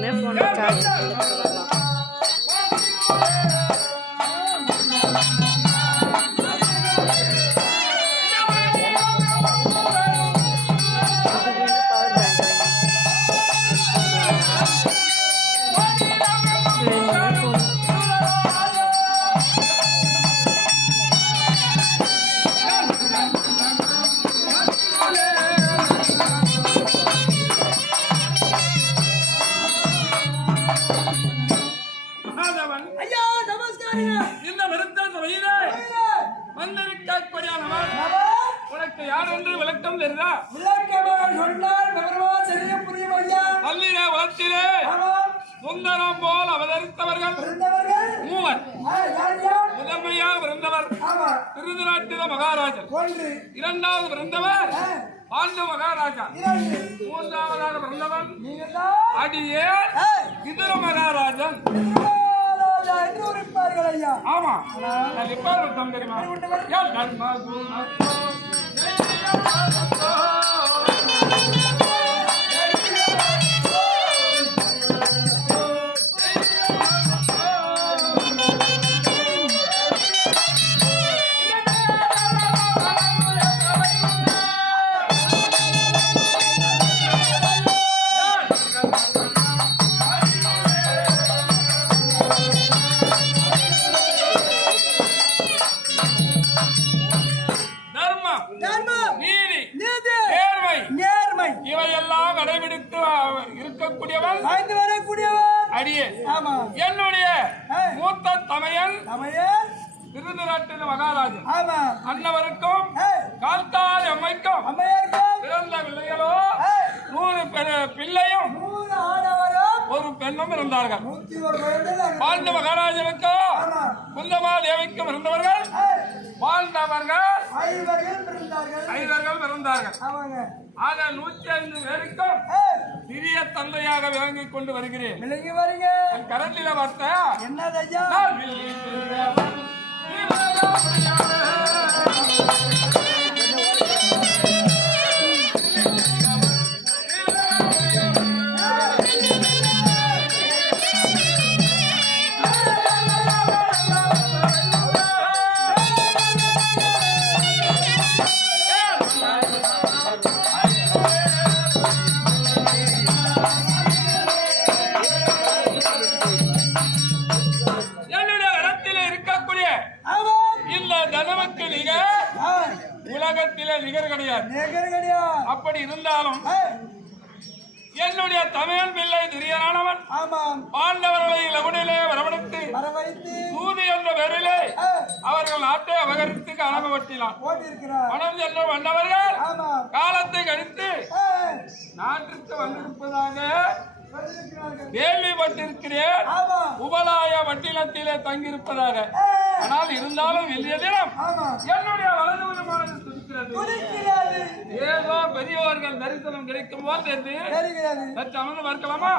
में phone charge இந்த விருத்த சபையிலே வந்திருக்கக்கூடியவன் உனக்கு யார் என்று விளக்கம் தெரியுதா? விளக்கமாக சொன்னால் விவரமா தெரிய புரியும் ஐயா பள்ளியிலே உலகத்திலே ஆமாம் சுந்தரம் போல் அவதரித்தவர்கள். மூவர். முதன்மையாக பிறந்தவர். திருநாட்டில மகாராஜன். ஒன்று. இரண்டாவது பிறந்தவர். பாண்டு மகாராஜா. மூன்றாவதாக பிறந்தவன். அடியே ஆ, விதுர மகாராஜன். என்று உரைப்பார்கள் ஐயா? ஆமா. நான் விட்டோம் தெரியுமா? இருக்கக்கூடியவன் வாழ்ந்து வரக்கூடியவர் அடியே. ஆமா. என்னுடைய மூத்த தமையன் சமையல் திருநாட்டின் மகாராஜன் ஆமா. அன்னவருக்கும் ஏ, காத்தாள் பெண்ணும் இருந்தார்கள். வாழ்ந்த மகாராஜனுக்கும் ஆமா. குந்தமா தேவிக்கும் இருந்தவர்கள் வாழ்ந்தவர்கள் ஐவர்கள் பிறந்தார்கள். ஆக நூற்றி ஐந்து பேருக்கும் சிறிய தந்தையாக விளங்கிக் கொண்டு வருகிறேன். விலகி வரீங்க. என் கரத்தில பார்த்த உலகத்திலே நிகர் கிடையாது. நேகர் கிடையாது. அப்படி இருந்தாலும் என்னுடைய தமிழ் பிள்ளை திரியனானவன் ஆமாம் பாண்டவர்களை லகுனிலே வரவழைத்து சூதி என்ற பெயரிலே அவர்கள் நாட்டை அபகரித்து அனுபவத்தினான் பணம் செல்ல வந்தவர்கள் காலத்தை கழித்து நாட்டிற்கு வந்திருப்பதாக. கேள்விப்பட்டிருக்கிறேன். உபலாய வட்டினத்திலே தங்கியிருப்பதாக ஆனால் இருந்தாலும் வெளிய தினம் ஆமாம் என்னுடைய வலது துடிக்கிறது. துடிக்கிறது. ஏதோ பெரியவர்கள் தரிசனம் கிடைக்கும் தெரிகிறது. சற்று அமர்ந்து பார்க்கலாமா